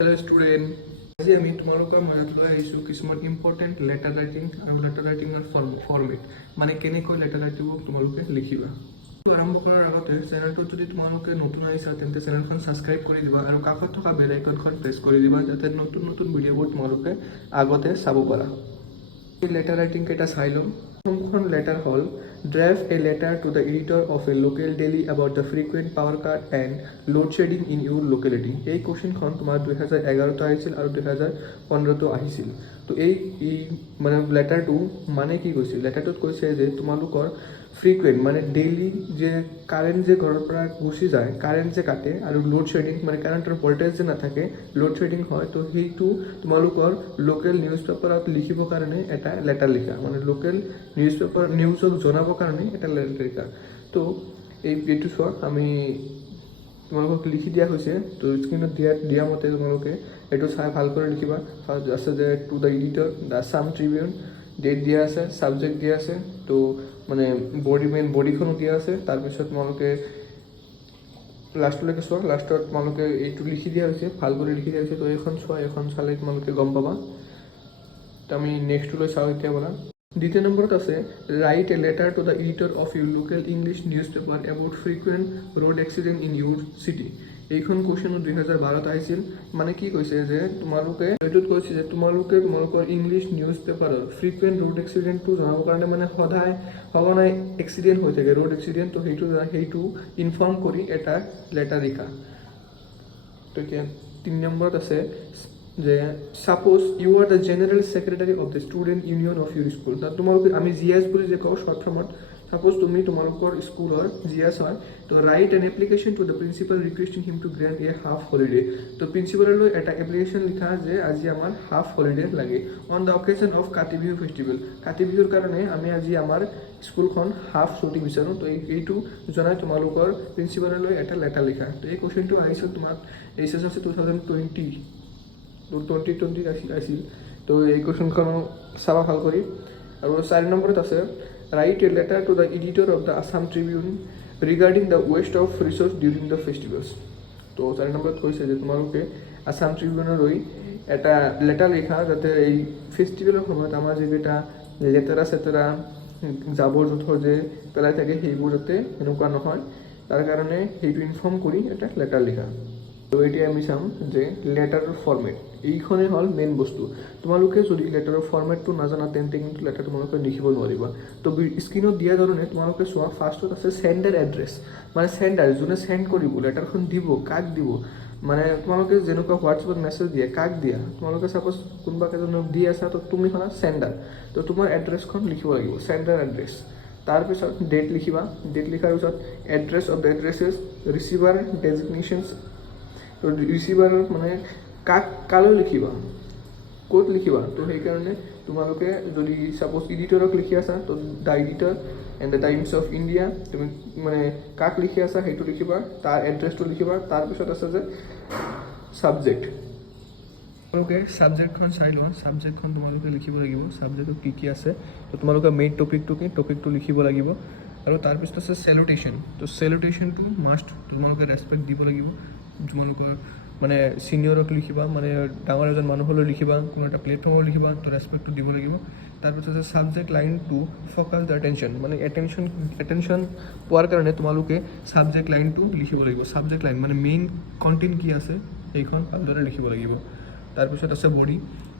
Hello student, আজি আমি তোমালোকৰ মাজত লৈ আহিছোঁ কিছুমান ইম্পৰ্টেণ্ট লেটাৰ ৰাইটিং আৰু লেটাৰ ৰাইটিঙৰ ফৰ্মেট মানে কেনেকৈ লেটাৰ ৰাইটিঙক তোমালোকে লিখিবা। আৰম্ভ কৰাৰ আগতে চেনেলটোত যদি তোমালোকে নতুন আহিছা তেন্তে চেনেলখন ছাবস্ক্ৰাইব কৰি দিবা আৰু কাষত থকা বেল আইকনখন প্ৰেছ কৰি দিবা যাতে নতুন নতুন ভিডিঅ'বোৰ তোমালোকে আগতে চাব পাৰা। লেটাৰ ৰাইটিং কেইটা চাই ল'ম। প্ৰথমখন লেটাৰ হ'ল draft a letter to the editor of a local daily about the frequent power cut and load shedding in your locality. এই কুৱেশ্যনখন তোমাৰ 2011 আহিছিল আৰু 2015 আহিছিল। তো এই মানে লেটাৰটো মানে কি কৈছিল, লেটাৰটোত কৈছে যে তোমালোকৰ ফ্ৰিকুৱেণ্ট মানে ডেইলি যে কাৰেণ্ট যে ঘৰৰ পৰা গুচি যায়, কাৰেণ্ট যে কাটে আৰু লোড শ্বেডিং মানে কাৰেণ্টৰ ভল্টেজ যে নাথাকে লোড শ্বেডিং হয়, তো সেইটো তোমালোকৰ লোকেল নিউজ পেপাৰত লিখিবৰ কাৰণে এটা লেটাৰ লিখা, মানে লোকেল নিউজক জনাবৰ কাৰণে এটা লেটাৰ লিখা। তো এইটো চোৱা আমি তোমালোকক লিখি দিয়া হৈছে, তো স্ক্ৰীণত দিয়া মতে তোমালোকে এইটো চাই ভাল কৰি লিখিবা। ফাৰ্ষ্ট আছে যে to the editor the Assam Tribune, date দিয়া আছে, ছাবজেক্ট দিয়া আছে, তো মানে মেইন বডিখনো দিয়া আছে। তাৰপিছত তোমালোকে লাষ্টলৈকে চোৱা, লাষ্টত তোমালোকে এইটো লিখি দিয়া হৈছে, ভাল কৰি লিখি দিয়া হৈছে। তো এইখন চোৱা, এইখন চালে তোমালোকে গম পাবা। তো আমি নেক্সটলৈ চাওঁ এতিয়া পৰা। দ্বিতীয় নম্বৰত আছে write a letter to the editor of Euro local English news paper about frequent road accident in Euro city. এইখন কুৱেশ্যনো 2012 আহিছিল। মানে কি কৈছে যে তোমালোকে এইটোত কৈছে যে তোমালোকৰ ইংলিছ নিউজ পেপাৰৰ ফ্ৰিকুৱেণ্ট ৰোড এক্সিডেণ্টটো জনাবৰ কাৰণে মানে সঘনাই এক্সিডেণ্ট হৈ থাকে, ৰোড এক্সিডেণ্ট, তো সেইটো ইনফৰ্ম কৰি এটা লেটাৰ লিখা। তো এতিয়া 3 নম্বৰত আছে যে suppose you are the general secretary of the student union of your school. তোমালোকে আমি জিএস বুলি যে কওঁ শৰ্ট ফৰ্মত, সাপোজ তুমি তোমালোকৰ স্কুলৰ জিএস হয়, তো write an application to the principal requesting him to grant a half holiday. তো প্ৰিন্সিপাললৈ এটা এপ্লিকেশ্যন লিখা যে আজি আমাৰ হাফ হলিডে লাগে on the occasion of Kati Bihu festival. কাতি বিহুৰ কাৰণে আমি আজি আমাৰ স্কুলখন হাফ ছুটি বিচাৰোঁ। তো এইটো জনাই তোমালোকৰ প্ৰিন্সিপাললৈ এটা লেটাৰ লিখা। তো এই কুৱেশ্যনটো আহিছিল তোমাৰ HSLC 2020 আছিল। তো এই কুৱেশ্যনখন চাবা ভাল কৰি। আৰু 4 নম্বৰত আছে write a letter to the editor of the Assam Tribune regarding the waste of resources during the festivals. তো 4 নম্বৰত কৈছে যে তোমালোকে আছাম ট্ৰিবিউনলৈ এটা লেটাৰ লিখা যাতে এই ফেষ্টিভেলৰ সময়ত আমাৰ যিকেইটা লেতেৰা চেতেৰা জাবৰ জোঁথৰ যে পেলাই থাকে সেইবোৰ যাতে এনেকুৱা নহয়, তাৰ কাৰণে সেইটো ইনফৰ্ম কৰি এটা লেটাৰ লিখা। তো এতিয়া আমি চাম যে লেটাৰৰ ফৰ্মেট, এইখনেই হ'ল মেইন বস্তু। তোমালোকে যদি লেটাৰৰ ফৰ্মেটটো নাজানা তেন্তে কিন্তু লেটাৰ তোমালোকে লিখিব নোৱাৰিবা। তো স্ক্ৰীণত দিয়া ধৰণে তোমালোকে চোৱা, ফাৰ্ষ্টত আছে চেণ্ডাৰ এড্ৰেছ, মানে চেণ্ডাৰ যোনে চেণ্ড কৰিব, লেটাৰখন দিব, কাক দিব, মানে তোমালোকে যেনেকুৱা হোৱাটছএপত মেছেজ দিয়ে কাক দিয়া, তোমালোকে চাপ'জ কোনোবা এজনক দি আছা, তো তুমি হ'লা চেণ্ডাৰ, তো তোমাৰ এড্ৰেছখন লিখিব লাগিব, চেণ্ডাৰ এড্ৰেছ। তাৰপিছত ডেট লিখিবা, ডেট লিখাৰ পিছত address of the addressee, receiver designations. তো ৰিচিভাৰ মানে কালৈ লিখিবা, ক'ত লিখিবা, তো সেইকাৰণে তোমালোকে যদি ছাপ'জ এডিটৰক লিখি আছা, তো the editor and the times of India, তুমি মানে কাক লিখি আছা সেইটো লিখিবা, তাৰ এড্ৰেছটো লিখিবা। তাৰপিছত আছে যে ছাবজেক্ট, তোমালোকে ছাবজেক্টখন চাই লোৱা, ছাবজেক্টখন তোমালোকে লিখিব লাগিব, ছাবজেক্টত কি আছে, তো তোমালোকে মেইন টপিকটো কি, টপিকটো লিখিব লাগিব। আৰু তাৰপিছত আছে চেলুটেশ্যন, তো চেলুটেশ্যনটো মাষ্ট, তোমালোকে ৰেচপেক্ট দিব লাগিব। তোমালোকৰ মানে ছিনিয়ৰক লিখিবা, মানে ডাঙৰ এজন মানুহলৈ লিখিবা, কোনো এটা প্লেটফৰ্মত লিখিবা, তো ৰেচপেক্টটো দিব লাগিব। তাৰপিছত আছে subject line to focus the attention, মানে এটেনশ্যন পোৱাৰ কাৰণে তোমালোকে ছাবজেক্ট লাইনটো লিখিব লাগিব। ছাবজেক্ট লাইন মানে মেইন কণ্টেণ্ট কি আছে সেইখন ভালদৰে লিখিব লাগিব। তাৰপিছত আছে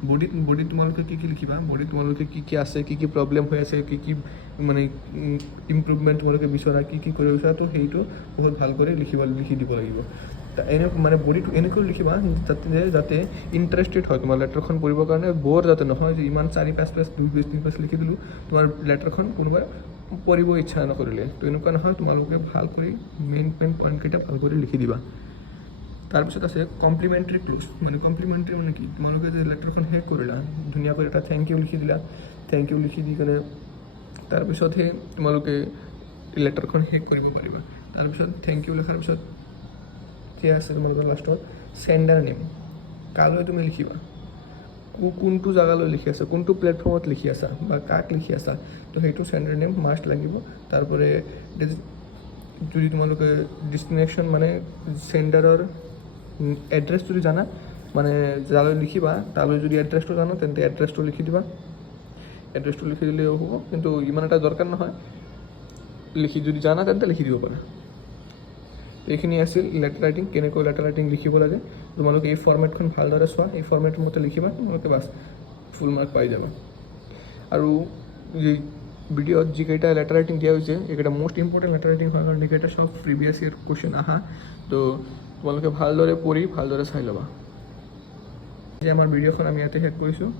বডিত তোমালোকে কি লিখিবা, বডিত তোমালোকে কি আছে, কি প্ৰব্লেম হৈ আছে, কি মানে ইম্প্ৰুভমেণ্ট তোমালোকে বিচৰা, কি কৰিব বিচৰা, তো সেইটো বহুত ভাল কৰি লিখি দিব লাগিব। মানে বডিটো এনেকৈ লিখিবা যাতে ইণ্টাৰেষ্টেড হয় তোমাৰ লেটাৰখন পঢ়িবৰ কাৰণে, বৰ যাতে নহয় যে ইমান 4-5 পেজ 2 পেজ 3 পেজ লিখি দিলোঁ, তোমাৰ লেটাৰখন কোনোবাই পঢ়িব ইচ্ছা নকৰিলে, তো এনেকুৱা নহয়। তোমালোকে ভাল কৰি মেইন পইণ্টকেইটা ভাল কৰি লিখি দিবা। তাৰপিছত আছে কমপ্লিমেণ্টাৰী ক্লোজ, মানে কমপ্লিমেণ্টাৰী মানে কি, তোমালোকে যে লেটাৰখন শেষ কৰিলা, ধুনীয়াকৈ এটা থেংক ইউ লিখি দিলা, থেংক ইউ লিখি দি কেনে তাৰপিছতহে তোমালোকে লেটাৰখন শেষ কৰিব পাৰিবা। তাৰপিছত থেংক ইউ লিখাৰ পিছত কি আছে তোমালোকৰ লাষ্টত চেণ্ডাৰ নেম, কালৈ তুমি লিখিবা, কোনটো জেগালৈ লিখি আছা, কোনটো প্লেটফৰ্মত লিখি আছা বা কাক লিখি আছা, তো সেইটো চেণ্ডাৰ নেম মাষ্ট লাগিব। তাৰপৰে যদি তোমালোকে ডেষ্টিনেশ্যন মানে চেণ্ডাৰৰ এড্ৰেছ যদি জানা, মানে যালৈ লিখিবা তালৈ যদি এড্ৰেছটো জানো তেন্তে এড্ৰেছটো লিখি দিবা, এড্ৰেছটো লিখি দিলেও হ'ব, কিন্তু ইমান এটা দৰকাৰ নহয়, যদি জানা তেন্তে লিখি দিব পাৰা। এইখিনি আছিল লেটাৰ ৰাইটিং, কেনেকৈ লেটাৰ ৰাইটিং লিখিব লাগে। তোমালোকে এই ফৰ্মেটখন ভালদৰে চোৱা, এই ফৰ্মেটৰ মতে লিখিবা, তোমালোকে বাছ ফুল মাৰ্ক পাই যাবা। আৰু এই ভিডিঅ'ত যিকেইটা লেটাৰ ৰাইটিং দিয়া হৈছে এইকেইটা মষ্ট ইম্পৰ্টেণ্ট লেটাৰ ৰাইটিং হয়, কাৰণ এইকেইটা চব প্ৰিভিয়াছ ইয়েৰ কুৱেশ্যন আহা, তো তোমালোকে ভালদৰে পঢ়ি ভালদৰে চাই ল'বা। যে আমাৰ ভিডিঅ'খন আমি ইয়াতে শেষ কৰিছোঁ।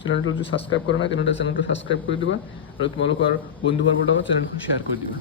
চেনেলটো যদি ছাবস্ক্ৰাইব কৰা নাই তেনেহ'লে চেনেলটো ছাবস্ক্ৰাইব কৰি দিবা, আৰু তোমালোকৰ বন্ধু বান্ধৱৰ লগত চেনেলখন শ্বেয়াৰ কৰি দিবা।